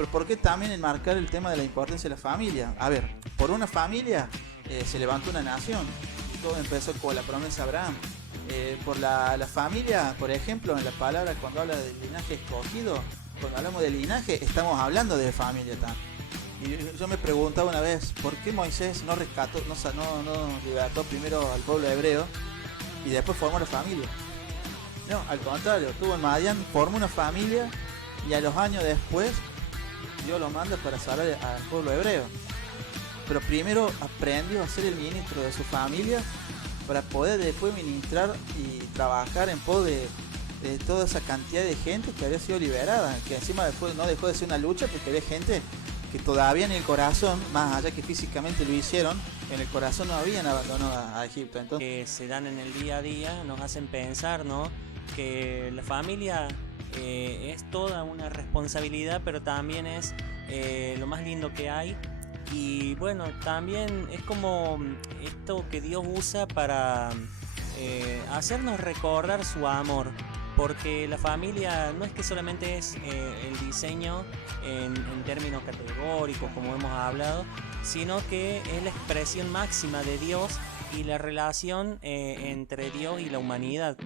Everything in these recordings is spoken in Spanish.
pero ¿por qué también enmarcar el tema de la importancia de la familia? A ver, por una familia se levantó una nación, y todo empezó con la promesa de Abraham. Por la familia, por ejemplo, en la palabra cuando habla del linaje escogido, cuando hablamos de linaje, estamos hablando de familia también. Y yo me preguntaba una vez, ¿por qué Moisés no rescató, no libertó primero al pueblo hebreo y después formó la familia? No, al contrario, estuvo en Madián, formó una familia y a los años después Dios lo manda para salvar al pueblo hebreo. Pero primero aprendió a ser el ministro de su familia para poder después ministrar y trabajar en pos de toda esa cantidad de gente que había sido liberada, que encima después no dejó de ser una lucha porque había gente que todavía en el corazón, más allá que físicamente lo hicieron, en el corazón no habían abandonado a Egipto. Entonces, que se dan en el día a día nos hacen pensar, ¿no?, que la familia es toda una responsabilidad, pero también es lo más lindo que hay. Y bueno, también es como esto que Dios usa para hacernos recordar su amor, porque la familia no es que solamente es el diseño en términos categóricos como hemos hablado, sino que es la expresión máxima de Dios y la relación entre Dios y la humanidad.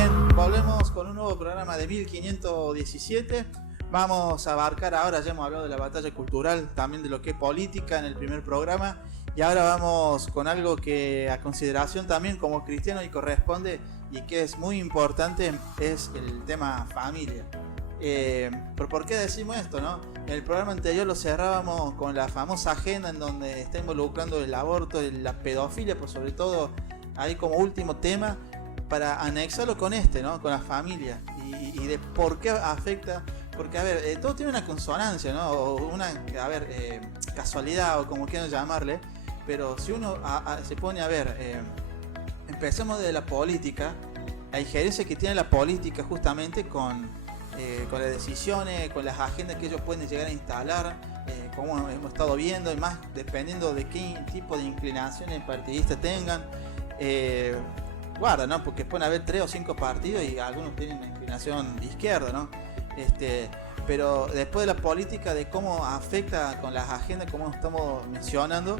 bien, volvemos con un nuevo programa de 1517. Vamos a abarcar ahora, ya hemos hablado de la batalla cultural, también de lo que es política en el primer programa. Y ahora vamos con algo que a consideración también como cristiano y corresponde y que es muy importante, es el tema familia. ¿Por qué decimos esto, no? En el programa anterior lo cerrábamos con la famosa agenda en donde está involucrando el aborto, la pedofilia, por sobre todo ahí como último tema, para anexarlo con este, ¿no? Con la familia y de por qué afecta. Porque, a ver, todo tiene una consonancia, ¿no? O una, a ver, casualidad o como quieran llamarle. Pero si uno se pone a ver, empecemos de la política, la injerencia que tiene la política justamente con las decisiones, con las agendas que ellos pueden llegar a instalar, como hemos estado viendo, y más dependiendo de qué tipo de inclinaciones partidistas tengan. Guarda, ¿no? Porque pueden haber 3 o 5 partidos y algunos tienen una inclinación de izquierda, ¿no? Pero después de la política, de cómo afecta con las agendas, como estamos mencionando,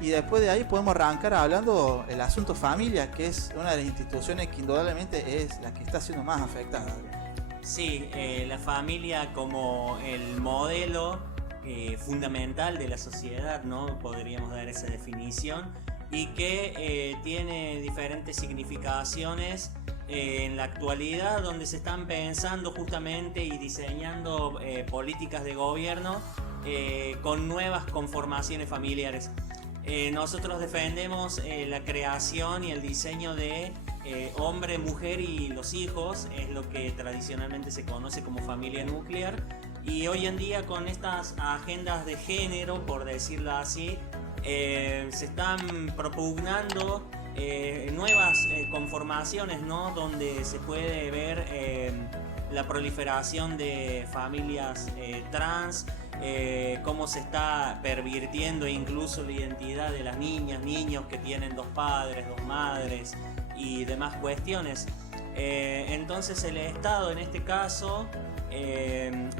y después de ahí podemos arrancar hablando el asunto familia, que es una de las instituciones que indudablemente es la que está siendo más afectada. Sí, la familia como el modelo fundamental de la sociedad, ¿no? Podríamos dar esa definición, y que tiene diferentes significaciones en la actualidad, donde se están pensando justamente y diseñando políticas de gobierno con nuevas conformaciones familiares. Nosotros defendemos la creación y el diseño de hombre, mujer y los hijos, es lo que tradicionalmente se conoce como familia nuclear, y hoy en día con estas agendas de género, por decirlo así, se están propugnando nuevas conformaciones, ¿no? Donde se puede ver la proliferación de familias trans, cómo se está pervirtiendo incluso la identidad de las niñas, niños que tienen 2 padres, 2 madres y demás cuestiones. Entonces el Estado en este caso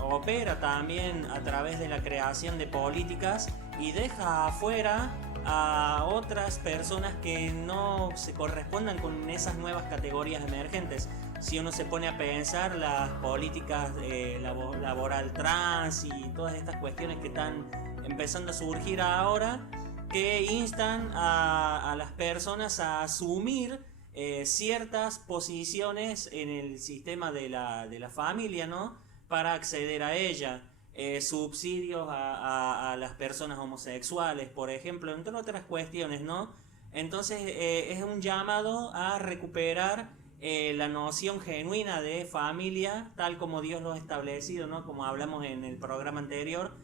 opera también a través de la creación de políticas y deja afuera a otras personas que no se correspondan con esas nuevas categorías emergentes. Si uno se pone a pensar las políticas laboral trans y todas estas cuestiones que están empezando a surgir ahora, que instan a las personas a asumir ciertas posiciones en el sistema de la familia, ¿no? Para acceder a ella. Subsidios a las personas homosexuales, por ejemplo, entre otras cuestiones, ¿no? Entonces es un llamado a recuperar la noción genuina de familia, tal como Dios lo ha establecido, ¿no? Como hablamos en el programa anterior,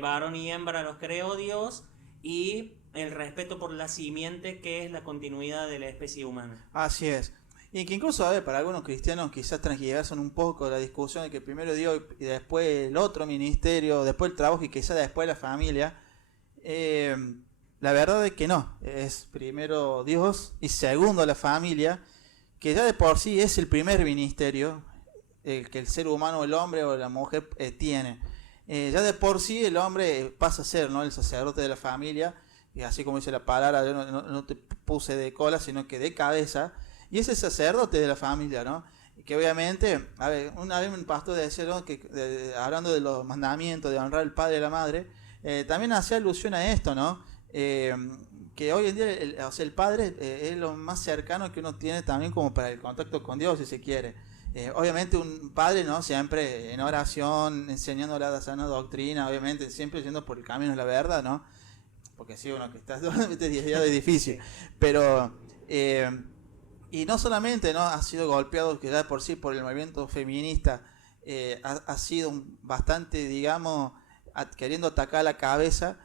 varón y hembra los creó Dios, y el respeto por la simiente, que es la continuidad de la especie humana. Así es. Y que incluso, a ver, para algunos cristianos quizás transgiversan un poco la discusión de que primero Dios y después el otro ministerio, después el trabajo y quizás después la familia. La verdad es que no, es primero Dios y segundo la familia, que ya de por sí es el primer ministerio el que el ser humano, el hombre o la mujer tiene. Ya de por sí el hombre pasa a ser, ¿no?, el sacerdote de la familia, y así como dice la palabra, yo no te puse de cola, sino que de cabeza, y es el sacerdote de la familia, ¿no? Y que obviamente, a ver, una vez un pastor decía, ¿no?, que hablando de los mandamientos, de honrar al padre y a la madre, también hacía alusión a esto, ¿no? Que hoy en día el padre es lo más cercano que uno tiene también como para el contacto con Dios, si se quiere. Obviamente un padre, ¿no?, siempre en oración, enseñando la sana doctrina, obviamente siempre yendo por el camino de la verdad, ¿no? Porque si uno que está desviado es difícil. Pero, y no solamente, ¿no?, ha sido golpeado que ya por sí por el movimiento feminista, ha sido bastante, digamos, queriendo atacar la cabeza.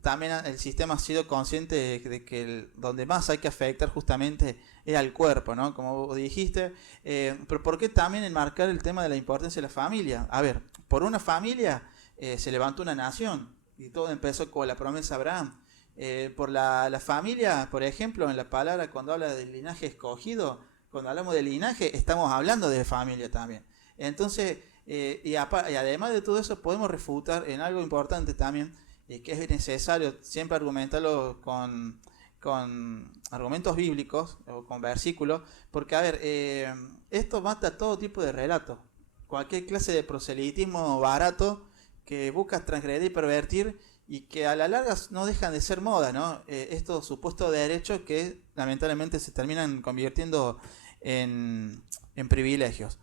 También el sistema ha sido consciente de que donde más hay que afectar justamente es al cuerpo, ¿no? Como vos dijiste. Pero ¿por qué también enmarcar el tema de la importancia de la familia? A ver, por una familia se levantó una nación y todo empezó con la promesa de Abraham. Por la familia, por ejemplo, en la palabra cuando habla del linaje escogido, cuando hablamos de linaje estamos hablando de familia también. Entonces, y además de todo eso podemos refutar en algo importante también, que es necesario siempre argumentarlo con argumentos bíblicos o con versículos, porque a ver, esto mata todo tipo de relatos, cualquier clase de proselitismo barato que busca transgredir y pervertir, y que a la larga no dejan de ser moda, ¿no? Estos supuestos derechos que lamentablemente se terminan convirtiendo en privilegios.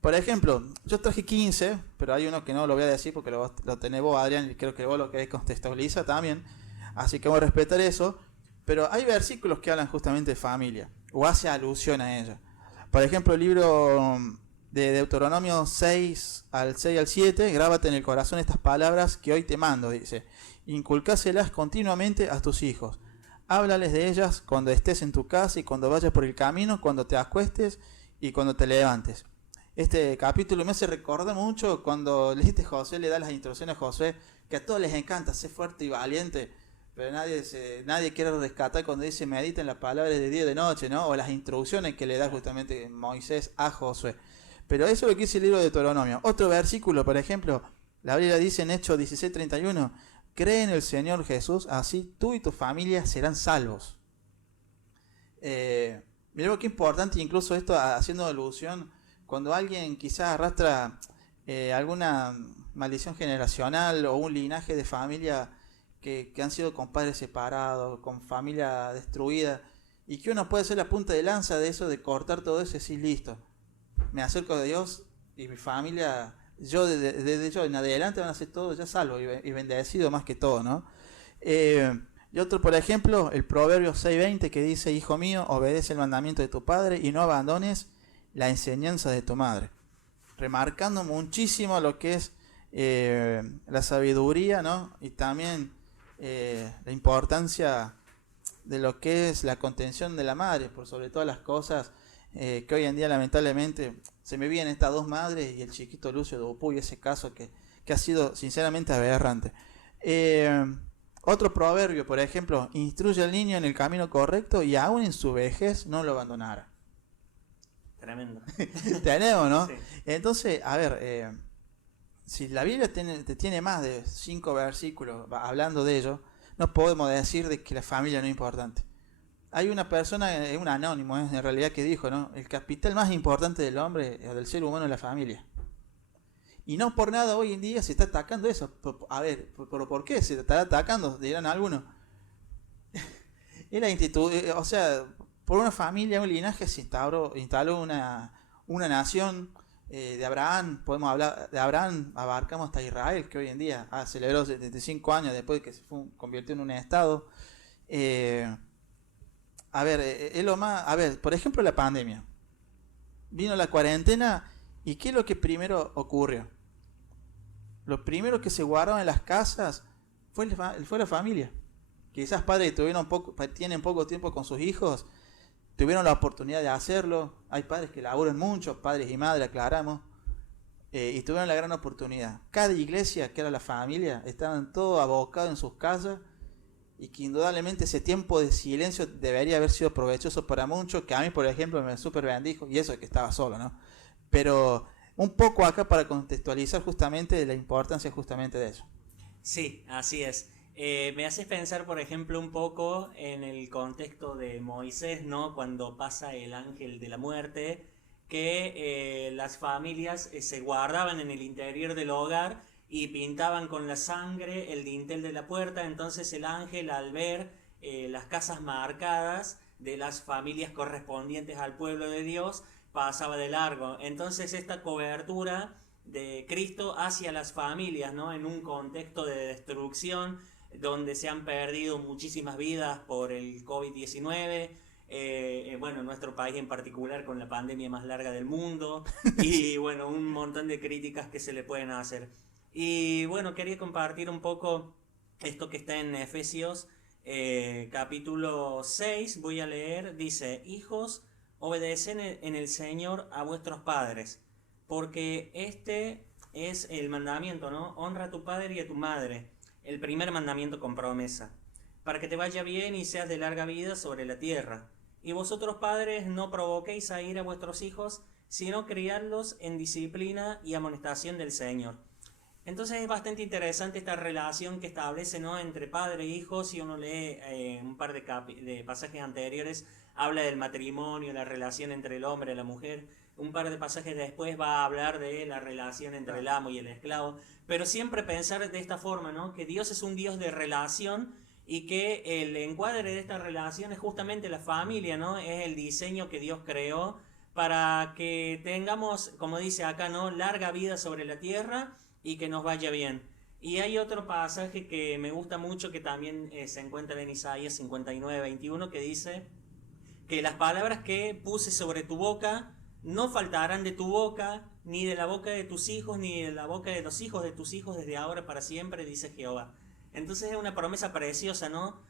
Por ejemplo, yo traje 15, pero hay uno que no lo voy a decir porque lo tenés vos, Adrián, y creo que vos lo querés contextualizar también, así que vamos a respetar eso. Pero hay versículos que hablan justamente de familia, o hace alusión a ella. Por ejemplo, el libro de Deuteronomio 6 al 7, grábate en el corazón estas palabras que hoy te mando, dice: inculcáselas continuamente a tus hijos, háblales de ellas cuando estés en tu casa y cuando vayas por el camino, cuando te acuestes y cuando te levantes. Este capítulo me hace recordar mucho cuando leíste Josué, le da las instrucciones a Josué, que a todos les encanta ser fuerte y valiente, pero nadie quiere rescatar cuando dice medita en las palabras de día y de noche, ¿no? O las instrucciones que le da justamente Moisés a Josué. Pero eso es lo que dice el libro de Deuteronomio. Otro versículo, por ejemplo, la Biblia dice en Hechos 16:31, cree en el Señor Jesús, así tú y tu familia serán salvos. Mirá qué importante, incluso esto haciendo alusión, cuando alguien quizás arrastra alguna maldición generacional o un linaje de familia que han sido con padres separados, con familia destruida, y que uno puede ser la punta de lanza de eso, de cortar todo eso y decir, listo, me acerco a Dios y mi familia, yo desde yo en adelante van a ser todos ya salvos y bendecidos más que todo, ¿no? Y otro, por ejemplo, el Proverbio 6:20 que dice, hijo mío, obedece el mandamiento de tu padre y no abandones la enseñanza de tu madre, remarcando muchísimo lo que es la sabiduría, ¿no? Y también la importancia de lo que es la contención de la madre, por sobre todas las cosas, que hoy en día lamentablemente se me vienen estas dos madres y el chiquito Lucio Dupuy, ese caso que ha sido sinceramente aberrante. Otro proverbio, por ejemplo, instruye al niño en el camino correcto y aún en su vejez no lo abandonará. Tremendo. Tenemos, ¿no? Sí. Entonces, a ver, si la Biblia tiene más de 5 versículos hablando de ello, no podemos decir de que la familia no es importante. Hay una persona, un anónimo en realidad, que dijo, ¿no? El capital más importante del hombre o del ser humano es la familia. Y no por nada hoy en día se está atacando eso. A ver, ¿pero por qué se está atacando? Dirán algunos. Era o sea, por una familia, un linaje se instaló una nación de Abraham. Podemos hablar de Abraham, abarcamos hasta Israel, que hoy en día celebró 75 años después de que se convirtió en un estado. a ver, es lo más, a ver, por ejemplo la pandemia. Vino la cuarentena y ¿qué es lo que primero ocurrió? Lo primero que se guardaba en las casas fue la familia. Quizás padres que tienen poco tiempo con sus hijos, tuvieron la oportunidad de hacerlo. Hay padres que laburan mucho, padres y madres, aclaramos, y tuvieron la gran oportunidad. Cada iglesia, que era la familia, estaban todos abocados en sus casas, y que indudablemente ese tiempo de silencio debería haber sido provechoso para muchos, que a mí, por ejemplo, me súper bendijo, y eso que estaba solo, ¿no? Pero un poco acá para contextualizar justamente la importancia justamente de eso. Sí, así es. Me haces pensar, por ejemplo, un poco en el contexto de Moisés, ¿no? Cuando pasa el ángel de la muerte, que las familias se guardaban en el interior del hogar y pintaban con la sangre el dintel de la puerta. Entonces el ángel, al ver las casas marcadas de las familias correspondientes al pueblo de Dios, pasaba de largo. Entonces esta cobertura de Cristo hacia las familias, ¿no? En un contexto de destrucción donde se han perdido muchísimas vidas por el COVID-19, bueno, en nuestro país en particular con la pandemia más larga del mundo, y bueno, un montón de críticas que se le pueden hacer. Y bueno, quería compartir un poco esto que está en Efesios capítulo 6, voy a leer, dice: hijos, obedecen en el Señor a vuestros padres, porque este es el mandamiento, ¿no? Honra a tu padre y a tu madre, el primer mandamiento con promesa, para que te vaya bien y seas de larga vida sobre la tierra. Y vosotros, padres, no provoquéis a ir a vuestros hijos, sino criadlos en disciplina y amonestación del Señor. Entonces es bastante interesante esta relación que establece, ¿no? Entre padre e hijo. Si uno lee un par de pasajes anteriores, habla del matrimonio, la relación entre el hombre y la mujer. Un par de pasajes después va a hablar de la relación entre el amo y el esclavo. Pero siempre pensar de esta forma, ¿no? Que Dios es un Dios de relación y que el encuadre de esta relación es justamente la familia, ¿no? Es el diseño que Dios creó para que tengamos, como dice acá, ¿no? Larga vida sobre la tierra y que nos vaya bien. Y hay otro pasaje que me gusta mucho que también se encuentra en Isaías 59:21, que dice que las palabras que puse sobre tu boca no faltarán de tu boca, ni de la boca de tus hijos, ni de la boca de los hijos de tus hijos desde ahora para siempre, dice Jehová. Entonces es una promesa preciosa, ¿no?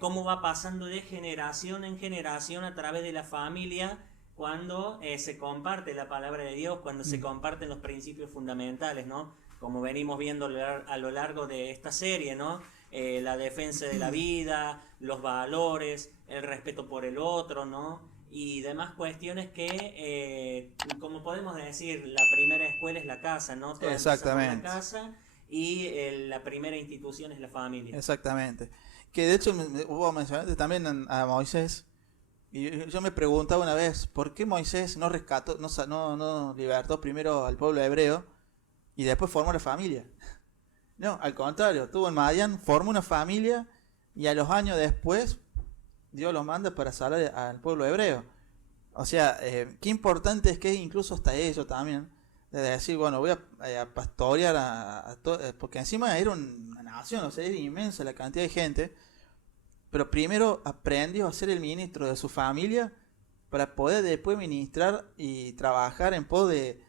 Cómo va pasando de generación en generación a través de la familia cuando se comparte la palabra de Dios, cuando se comparten los principios fundamentales, ¿no? Como venimos viendo a lo largo de esta serie, ¿no? La defensa de la vida, los valores, el respeto por el otro, ¿no? Y demás cuestiones que, como podemos decir, la primera escuela es la casa, ¿no? Todo Exactamente. la casa y la primera institución es la familia. Exactamente. Que de hecho hubo mencionaste también a Moisés. Y yo me preguntaba una vez, ¿por qué Moisés no rescató, no libertó primero al pueblo hebreo y después formó la familia? No, al contrario, estuvo en Madián, formó una familia y a los años después Dios los manda para salvar al pueblo hebreo. O sea, qué importante es que incluso hasta ellos también, de decir, bueno, voy a pastorear porque encima era una nación, o sea, era inmensa la cantidad de gente, pero primero aprendió a ser el ministro de su familia para poder después ministrar y trabajar en pos de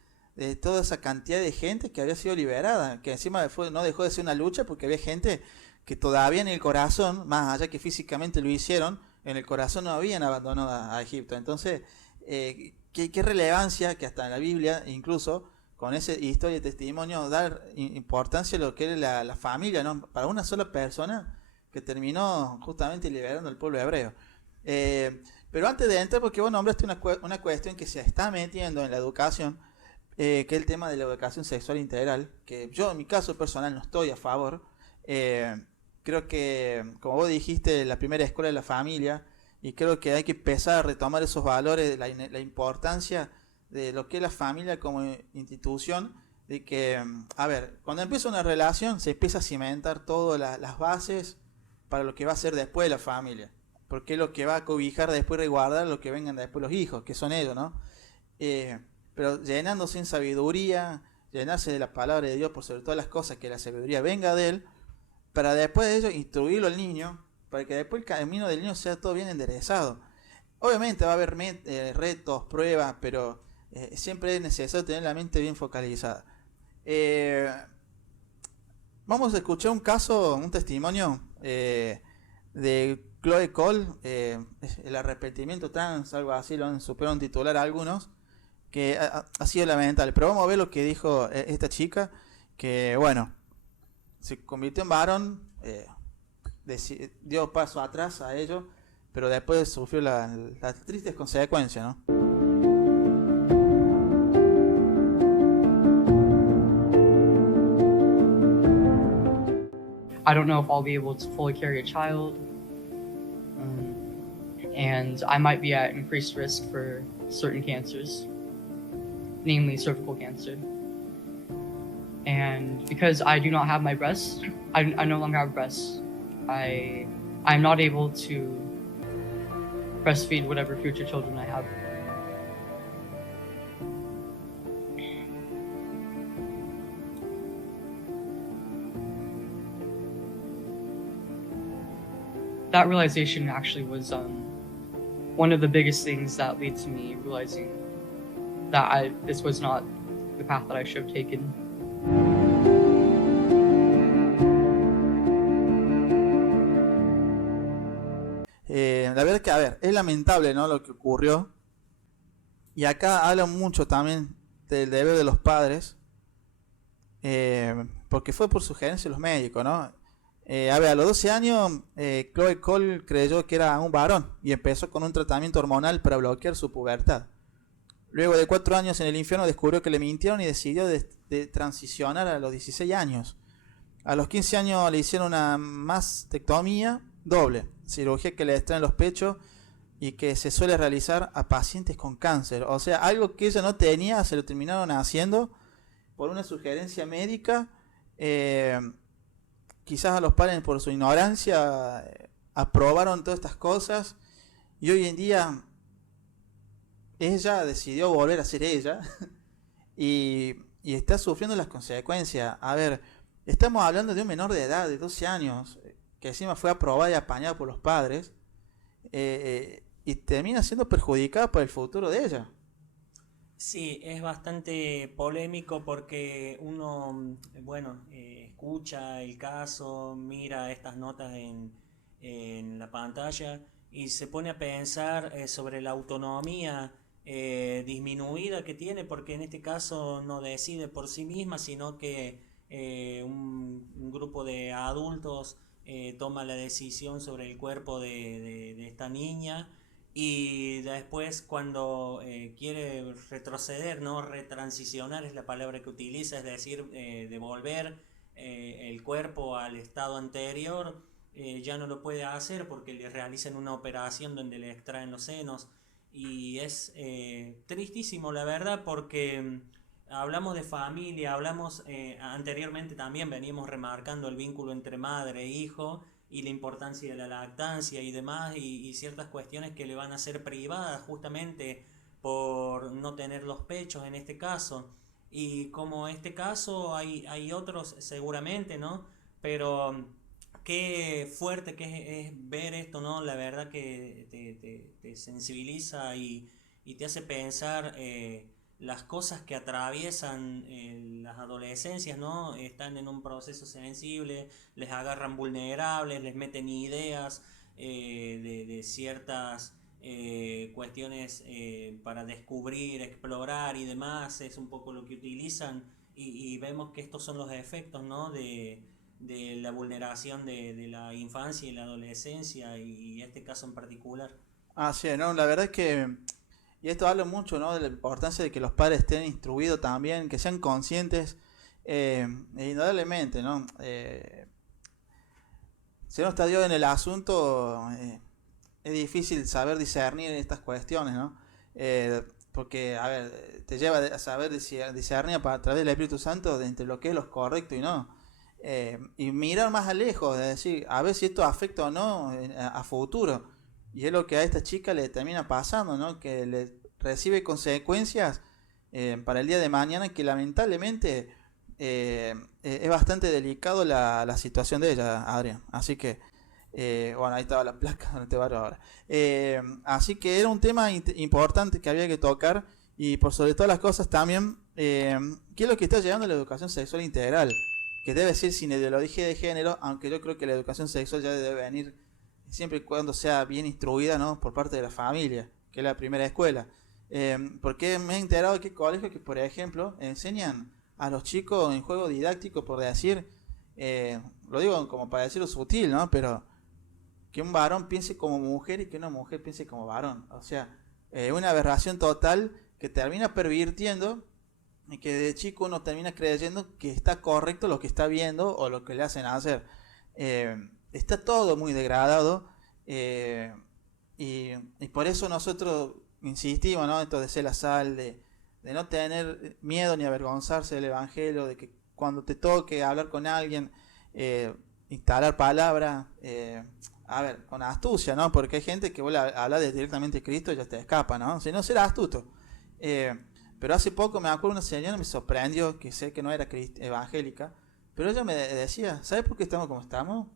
toda esa cantidad de gente que había sido liberada, que encima no dejó de ser una lucha porque había gente que todavía en el corazón, más allá que físicamente lo hicieron, en el corazón no habían abandonado a Egipto. Entonces, qué relevancia que hasta en la Biblia, incluso con esa historia y testimonio, dar importancia a lo que era la familia, ¿no? Para una sola persona que terminó justamente liberando al pueblo hebreo. Pero antes de entrar, porque vos nombraste una cuestión que se está metiendo en la educación, que es el tema de la educación sexual integral, que yo en mi caso personal no estoy a favor. Creo que, como vos dijiste, la primera escuela es la familia, y creo que hay que empezar a retomar esos valores, la importancia de lo que es la familia como institución, de que, a ver, cuando empieza una relación se empieza a cimentar todas las bases para lo que va a ser después de la familia, porque es lo que va a cobijar después, resguardar lo que vengan después los hijos, que son ellos, ¿no? Pero llenándose en sabiduría, llenarse de la palabra de Dios por sobre todas las cosas, que la sabiduría venga de Él, para después de ello instruirlo al niño, para que después el camino del niño sea todo bien enderezado. Obviamente va a haber retos, pruebas, pero siempre es necesario tener la mente bien focalizada. Eh, Vamos a escuchar un caso, un testimonio de Chloe Cole, el arrepentimiento trans, algo así, lo han supieron titular algunos, que ha sido lamentable. Pero vamos a ver lo que dijo esta chica, que bueno, se convirtió en varón, dio paso atrás a ello, pero después sufrió las tristes consecuencias, ¿no? I don't know if I'll be able to fully carry a child, and I might be at increased risk for certain cancers, namely cervical cancer. And because I do not have my breasts, I no longer have breasts. I'm not able to breastfeed whatever future children I have. That realization actually was one of the biggest things that led to me realizing that this was not the path that I should have taken. La verdad que, a ver, es lamentable, ¿no?, lo que ocurrió. Y acá hablan mucho también del deber de los padres, porque fue por sugerencia de los médicos, ¿no? A ver, a los 12 años, Chloe Cole creyó que era un varón y empezó con un tratamiento hormonal para bloquear su pubertad. Luego de 4 años en el infierno descubrió que le mintieron y decidió de transicionar a los 16 años. A los 15 años le hicieron una mastectomía doble, cirugía que le extraen los pechos y que se suele realizar a pacientes con cáncer. O sea, algo que ella no tenía, se lo terminaron haciendo por una sugerencia médica. Quizás a los padres, por su ignorancia, aprobaron todas estas cosas y hoy en día ella decidió volver a ser ella y está sufriendo las consecuencias. A ver, estamos hablando de un menor de edad de 12 años que encima fue aprobada y apañada por los padres, y termina siendo perjudicada por el futuro de ella. Sí, es bastante polémico porque uno, bueno, escucha el caso, mira estas notas en la pantalla y se pone a pensar sobre la autonomía disminuida que tiene, porque en este caso no decide por sí misma, sino que un grupo de adultos toma la decisión sobre el cuerpo de esta niña. Y después cuando quiere retroceder, ¿no? Retransicionar es la palabra que utiliza, es decir, devolver el cuerpo al estado anterior, ya no lo puede hacer porque le realizan una operación donde le extraen los senos. Y es tristísimo, la verdad, porque hablamos de familia, hablamos anteriormente también veníamos remarcando el vínculo entre madre e hijo, y la importancia de la lactancia y demás, y ciertas cuestiones que le van a ser privadas justamente por no tener los pechos en este caso. Y como este caso hay otros seguramente, ¿no? Pero qué fuerte que es ver esto, ¿no? La verdad que te sensibiliza y te hace pensar las cosas que atraviesan las adolescencias, ¿no? Están en un proceso sensible, les agarran vulnerables, les meten ideas de ciertas cuestiones para descubrir, explorar y demás, es un poco lo que utilizan y vemos que estos son los efectos, ¿no? de la vulneración de la infancia y la adolescencia y este caso en particular. Así es, ¿no? La verdad es que, y esto habla mucho, ¿no?, de la importancia de que los padres estén instruidos también, que sean conscientes, indudablemente, ¿no? Si no está Dios en el asunto, es difícil saber discernir estas cuestiones, ¿no? Porque, a ver, te lleva a saber discernir a través del Espíritu Santo de entre lo que es lo correcto y no. Y mirar más lejos, es decir, a ver si esto afecta o no a futuro. Y es lo que a esta chica le termina pasando, ¿no? Que le recibe consecuencias para el día de mañana, que lamentablemente es bastante delicado la situación de ella, Adrián. Así que Bueno, ahí estaba la placa donde te paro ahora. Así que era un tema importante que había que tocar y por sobre todas las cosas también, ¿qué es lo que está llevando la educación sexual integral? Que debe ser sin ideología de género, aunque yo creo que la educación sexual ya debe venir siempre y cuando sea bien instruida, ¿no? Por parte de la familia, que es la primera escuela. Porque me he enterado de que hay colegios que, por ejemplo, enseñan a los chicos en juego didáctico, por decir, lo digo como para decirlo sutil, ¿no? Pero que un varón piense como mujer y que una mujer piense como varón. O sea, una aberración total que termina pervirtiendo y que de chico uno termina creyendo que está correcto lo que está viendo o lo que le hacen hacer. Está todo muy degradado y por eso nosotros insistimos, ¿no? Esto de ser la sal, de no tener miedo ni avergonzarse del evangelio, de que cuando te toque hablar con alguien, instalar palabras, a ver, con astucia, ¿no? Porque hay gente que vuelve a hablar directamente de Cristo y ya te escapa, ¿no? Si no, será astuto. Pero hace poco me acuerdo una señora, me sorprendió, que sé que no era evangélica, pero ella me decía, ¿sabes por qué estamos como estamos?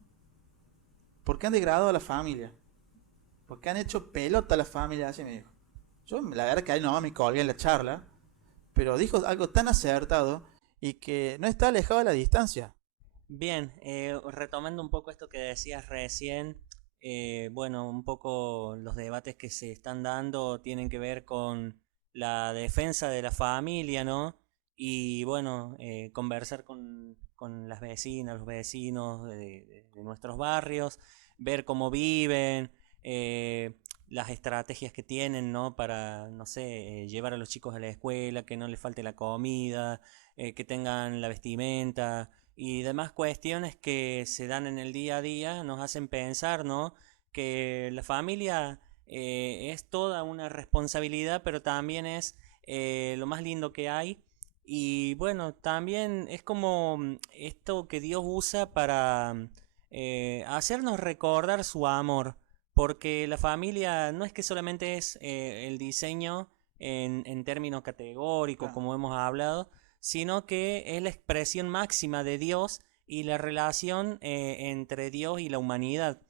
Porque han degradado a la familia. Porque han hecho pelota a la familia, así me dijo. Yo, la verdad que ahí no me colgué en la charla, pero dijo algo tan acertado y que no está alejado de la distancia. Bien, retomando un poco esto que decías recién, bueno, un poco los debates que se están dando tienen que ver con la defensa de la familia, ¿no? Y bueno, conversar con las vecinas, los vecinos de nuestros barrios, ver cómo viven, las estrategias que tienen, ¿no? Para, no sé, llevar a los chicos a la escuela, que no les falte la comida, que tengan la vestimenta y demás cuestiones que se dan en el día a día nos hacen pensar, ¿no? Que la familia es toda una responsabilidad, pero también es lo más lindo que hay. Y bueno, también es como esto que Dios usa para hacernos recordar su amor, porque la familia no es que solamente es el diseño en términos categóricos, como hemos hablado, sino que es la expresión máxima de Dios y la relación entre Dios y la humanidad.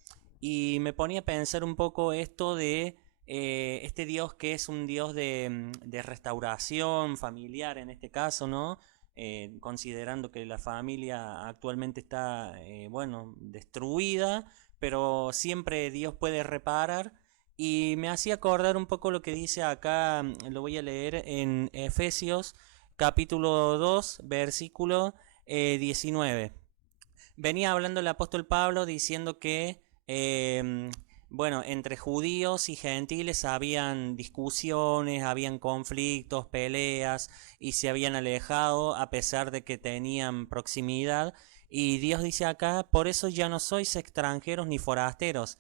Y me ponía a pensar un poco esto de este Dios que es un Dios de restauración familiar en este caso, ¿no? Considerando que la familia actualmente está, bueno, destruida, pero siempre Dios puede reparar. Y me hacía acordar un poco lo que dice acá, lo voy a leer en Efesios capítulo 2, versículo 19. Venía hablando el apóstol Pablo diciendo que, bueno, entre judíos y gentiles habían discusiones, habían conflictos, peleas, y se habían alejado a pesar de que tenían proximidad. Y Dios dice acá, por eso ya no sois extranjeros ni forasteros,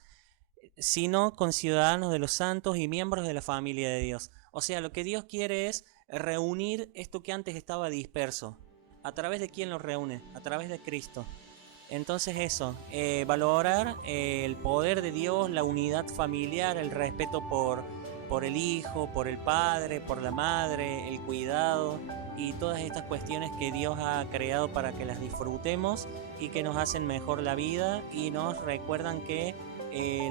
sino conciudadanos de los santos y miembros de la familia de Dios. O sea, lo que Dios quiere es reunir esto que antes estaba disperso. ¿A través de quién lo reúne? A través de Cristo. Entonces eso, valorar el poder de Dios, la unidad familiar, el respeto por el hijo, por el padre, por la madre, el cuidado y todas estas cuestiones que Dios ha creado para que las disfrutemos y que nos hacen mejor la vida y nos recuerdan que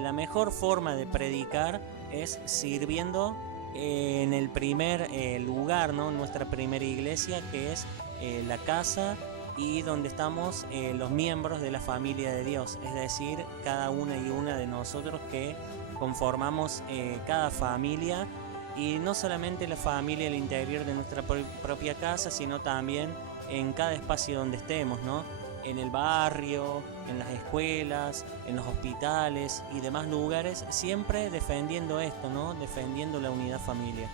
la mejor forma de predicar es sirviendo en el primer lugar, ¿no? Nuestra primera iglesia, que es la casa y donde estamos los miembros de la familia de Dios, es decir, cada una y una de nosotros que conformamos cada familia, y no solamente la familia al interior de nuestra propia casa, sino también en cada espacio donde estemos, ¿no? En el barrio, en las escuelas, en los hospitales y demás lugares, siempre defendiendo esto, ¿no? Defendiendo la unidad familiar.